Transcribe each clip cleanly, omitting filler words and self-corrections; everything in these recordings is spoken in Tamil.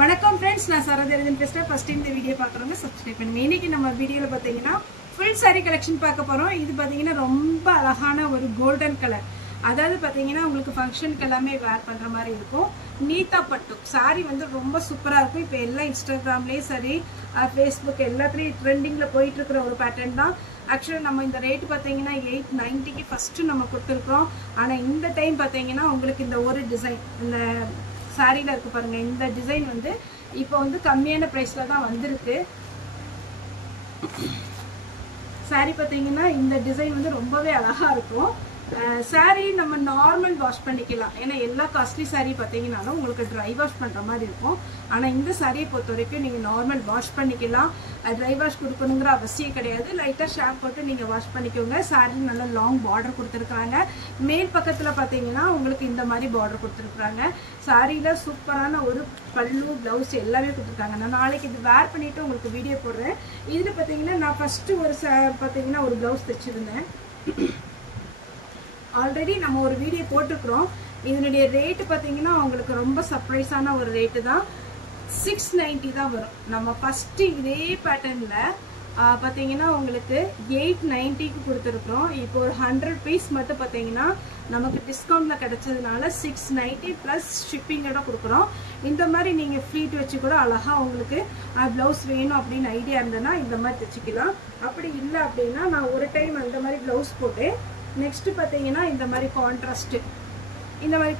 வணக்கம் ஃப்ரெண்ட்ஸ், நான் சரதரஜன் பேசுகிறேன். ஃபர்ஸ்ட் இந்த வீடியோ பார்க்குறவங்க சப்ஸ்கிரைப் பண்ணுங்க. இன்னைக்கு நம்ம வீடியோவில் பார்த்தீங்கன்னா ஃபுல் சாரீ கலெக்ஷன் பார்க்க போகிறோம். இது பார்த்தீங்கன்னா ரொம்ப அழகான ஒரு கோல்டன் கலர். அதாவது பார்த்தீங்கன்னா உங்களுக்கு ஃபங்க்ஷனுக்கு எல்லாமே வேர் பண்ணுற மாதிரி இருக்கும். நீத்தா பட்டு சாரீ வந்து ரொம்ப சூப்பராக இருக்கும். இப்போ எல்லாம் இன்ஸ்டாகிராம்லேயும் சரி, ஃபேஸ்புக் எல்லாத்துலேயும் ட்ரெண்டிங்கில் போயிட்டு இருக்கிற ஒரு பேட்டர்ன் தான். ஆக்சுவலாக நம்ம இந்த ரேட்டு பார்த்தீங்கன்னா 890க்கு ஃபஸ்ட்டு நம்ம கொடுத்துருக்குறோம். ஆனால் இந்த டைம் பார்த்தீங்கன்னா உங்களுக்கு இந்த ஒரு டிசைன் இந்த சாரியில் இருக்கு பாருங்க, இந்த டிசைன் வந்து இப்போ வந்து கம்மியான ப்ரைஸில் தான் வந்திருக்கு. சாரி பார்த்தீங்கன்னா இந்த டிசைன் வந்து ரொம்பவே அழகாக இருக்கும். சாரி நம்ம நார்மல் வாஷ் பண்ணிக்கலாம். ஏன்னா எல்லா காஸ்ட்லி சாரீ பார்த்தீங்கன்னாலும் உங்களுக்கு ட்ரை வாஷ் பண்ணுற மாதிரி இருக்கும். ஆனால் இந்த சாரியை பொறுத்த வரைக்கும் நீங்கள் நார்மல் வாஷ் பண்ணிக்கலாம். ட்ரை வாஷ் கொடுக்கணுங்கிற அவசியம் கிடையாது. லைட்டாக ஷாம்பு போட்டு நீங்கள் வாஷ் பண்ணிக்கோங்க. சாரி நல்லா லாங் பார்டர் கொடுத்துருக்காங்க. மேல் பக்கத்தில் பார்த்தீங்கன்னா உங்களுக்கு இந்த மாதிரி பார்டர் கொடுத்துருக்குறாங்க. சாரியில் சூப்பரான ஒரு பல்லு, ப்ளவுஸ் எல்லாமே கொடுத்துருக்காங்க. நான் நாளைக்கு இது வேர் பண்ணிவிட்டு உங்களுக்கு வீடியோ போடுறேன். இதில் பார்த்தீங்கன்னா நான் ஃபஸ்ட்டு ஒரு பார்த்தீங்கன்னா ஒரு ப்ளவுஸ் தைச்சிருந்தேன். ஆல்ரெடி நம்ம ஒரு வீடியோ போட்டுக்கிறோம். இதனுடைய ரேட்டு பார்த்தீங்கன்னா உங்களுக்கு ரொம்ப சர்ப்ரைஸான ஒரு ரேட்டு தான். 690 தான் வரும். நம்ம ஃபஸ்ட்டு இதே பேட்டர்னில் பார்த்தீங்கன்னா உங்களுக்கு 890க்கு கொடுத்துருக்குறோம். இப்போ ஒரு 100 பீஸ் மட்டும் பார்த்தீங்கன்னா நமக்கு டிஸ்கவுண்ட்டில் கிடச்சதுனால 690 ப்ளஸ் ஷிப்பிங்கோட கொடுக்குறோம். இந்த மாதிரி நீங்கள் ஃப்ளீட் வச்சு கூட அழகாக உங்களுக்கு ப்ளவுஸ் வேணும் அப்படின்னு ஐடியா இருந்ததுன்னா இந்த மாதிரி தைச்சிக்கலாம். அப்படி இல்லை அப்படின்னா நான் ஒரு டைம் அந்த மாதிரி ப்ளவுஸ் போட்டு நெக்ஸ்ட் பார்த்தீங்கன்னா இந்த மாதிரி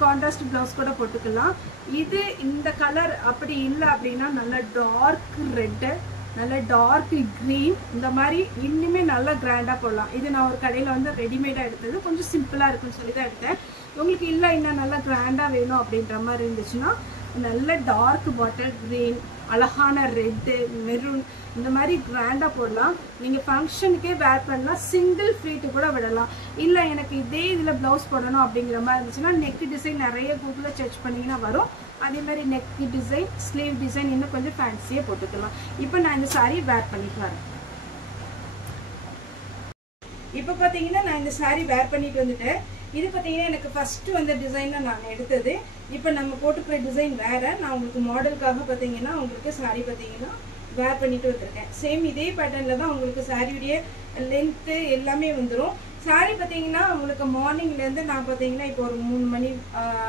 கான்ட்ராஸ்ட் ப்ளவுஸ் கூட போட்டுக்கலாம். இது இந்த கலர் அப்படி இல்லை அப்படின்னா நல்ல டார்க் ரெட்டு, நல்ல டார்க் க்ரீன், இந்த மாதிரி இன்னுமே நல்லா கிராண்டாக போடலாம். இது நான் ஒரு கடையில் வந்து ரெடிமேடாக எடுத்தது, கொஞ்சம் சிம்பிளாக இருக்குன்னு சொல்லி தான் எடுத்தேன். உங்களுக்கு இல்லை இன்னும் நல்லா கிராண்டாக வேணும் அப்படின்ற மாதிரி இருந்துச்சுன்னா நல்ல டார்க் பாட்டில் க்ரீன், அழகான ரெட்டு, மெரூன், இந்த மாதிரி கிராண்டாக போடலாம். நீங்கள் ஃபங்க்ஷனுக்கே வேர் பண்ணலாம். சிங்கிள் ஃப்ளீட்டு கூட விடலாம். இல்லை எனக்கு இதே இதில் ப்ளவுஸ் போடணும் அப்படிங்கிற மாதிரி இருந்துச்சுன்னா நெக் டிசைன் நிறைய கூகுளில் சர்ச் பண்ணிங்கன்னா வரும். அதே மாதிரி நெக் டிசைன், ஸ்லீவ் டிசைன் இன்னும் கொஞ்சம் ஃபேன்சியாக போட்டுக்கலாம். இப்போ நான் இந்த சாரீ வேர் பண்ணிட்டு வரேன். இப்போ பார்த்தீங்கன்னா நான் இந்த சாரீ வேர் பண்ணிட்டு வந்துட்டேன். இது பார்த்தீங்கன்னா எனக்கு ஃபஸ்ட்டு வந்த டிசைனை நான் எடுத்தது. இப்போ நம்ம போட்டுக்கிற டிசைன் வேறு. நான் உங்களுக்கு மாடலுக்காக பார்த்தீங்கன்னா உங்களுக்கு சாரீ பார்த்தீங்கன்னா வேர் பண்ணிட்டு வந்திருக்கேன். சேம் இதே பேட்டர்னில் தான் உங்களுக்கு சாரியுடைய லென்த்து எல்லாமே வந்துடும். சாரீ பார்த்தீங்கன்னா உங்களுக்கு மார்னிங்லேருந்து நான் பார்த்தீங்கன்னா இப்போ ஒரு 3 மணி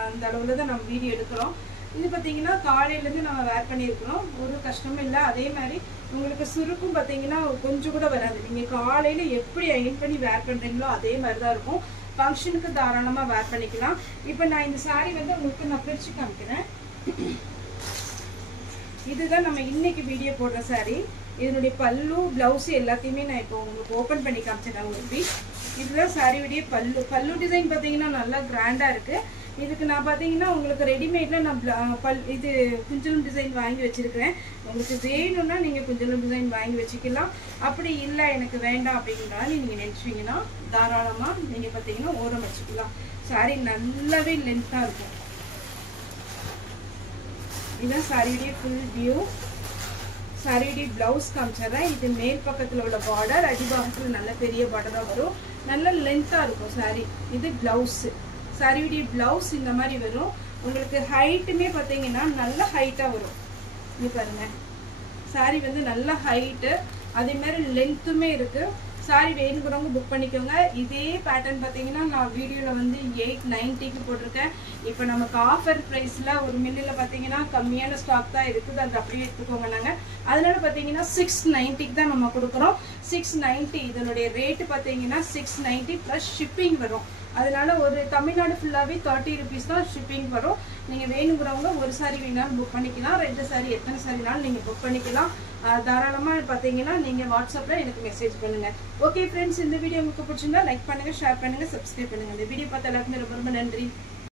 அந்த அளவில் தான் நம்ம வீடியோ எடுக்கிறோம். இது பார்த்தீங்கன்னா காலையிலேருந்து நம்ம வேர் பண்ணியிருக்கிறோம். ஒரு கஷ்டமும் இல்லை. அதே மாதிரி உங்களுக்கு சுருக்கும் பார்த்தீங்கன்னா கொஞ்சம் கூட வராது. நீங்கள் காலையில் எப்படி அயன் பண்ணி வேர் பண்ணுறீங்களோ அதே மாதிரி தான் இருக்கும். ஃபங்க்ஷனுக்கு தாராளமாக வேர் பண்ணிக்கலாம். இப்போ நான் இந்த சாரீ வந்து உங்களுக்கு நான் பிரித்து காமிக்கிறேன். இதுதான் நம்ம இன்னைக்கு வீடியோ போடுற சாரீ. இதனுடைய பல்லு, ப்ளவுஸு எல்லாத்தையுமே நான் இப்போ உங்களுக்கு ஓப்பன் பண்ணி காமிச்சேன் ஒரு பீஸ். இதுதான் சாரியுடைய பல்லு டிசைன் பார்த்தீங்கன்னா நல்லா கிராண்டாக இருக்குது. இதுக்கு நான் பார்த்தீங்கன்னா உங்களுக்கு ரெடிமேடில் நான் இது குஞ்சலும் டிசைன் வாங்கி வச்சுருக்கிறேன். உங்களுக்கு வேணும்னா நீங்கள் குஞ்சலும் டிசைன் வாங்கி வச்சுக்கலாம். அப்படி இல்லை எனக்கு வேண்டாம் அப்படிங்கிறாலும் நீங்கள் நினச்சிங்கன்னா தாராளமாக நீங்கள் பார்த்தீங்கன்னா ஓரம் வச்சுக்கலாம். சாரீ நல்லாவே லென்த்தாக இருக்கும். இதுதான் சாரியுடைய ஃபுல் வியூ. சாரியுடைய ப்ளவுஸ் காமிச்சிடுறேன். இது மேல் பக்கத்தில் உள்ள பார்டர், அடிபாகத்தில் நல்ல பெரிய பார்டராக வரும். நல்ல லென்த்தாக இருக்கும் சாரீ. இது ப்ளவுஸு. சாரியுடைய ப்ளவுஸ் இந்த மாதிரி வரும். உங்களுக்கு ஹைட்டுமே பார்த்தீங்கன்னா நல்ல ஹைட்டாக வரும். இது பாருங்கள், சாரீ வந்து நல்ல ஹைட்டு, அதே மாதிரி லென்த்துமே இருக்குது. சாரீ வேணுங்கிறவங்க புக் பண்ணிக்கோங்க. இதே பேட்டர்ன் பார்த்தீங்கன்னா நான் வீடியோவில் வந்து 890க்கு போட்டிருக்கேன். இப்போ நமக்கு ஆஃபர் ப்ரைஸில் ஒரு மில்லில் பார்த்தீங்கன்னா கம்மியான ஸ்டாக் தான் இருக்குது. அது அப்படியே எடுத்துக்கோங்க. நாங்கள் அதனால பார்த்தீங்கன்னா 690க்கு தான் நம்ம கொடுக்குறோம். 690 இதனுடைய ரேட்டு பார்த்தீங்கன்னா 690 ப்ளஸ் ஷிப்பிங் வரும். அதனால ஒரு தமிழ்நாடு ஃபுல்லாகவே 30 ருபீஸ் தான் ஷிப்பிங் வரும். நீங்கள் வேணுங்கிறவங்க ஒரு சாரீ வேணாலும் புக் பண்ணிக்கலாம். 2 சாரீ எத்தனை சாரினாலும் நீங்கள் புக் பண்ணிக்கலாம். தாராளமாக பார்த்தீங்கன்னா நீங்கள் வாட்ஸ்அப்பில் எனக்கு மெசேஜ் பண்ணுங்கள். ஓகே ஃப்ரெண்ட்ஸ், இந்த வீடியோ உங்களுக்கு பிடிச்சிருந்தா லைக் பண்ணுங்கள், ஷேர் பண்ணுங்கள், சப்ஸ்கிரைப் பண்ணுங்கள். இந்த வீடியோ பார்த்த எல்லாருக்குமே ரொம்ப ரொம்ப நன்றி.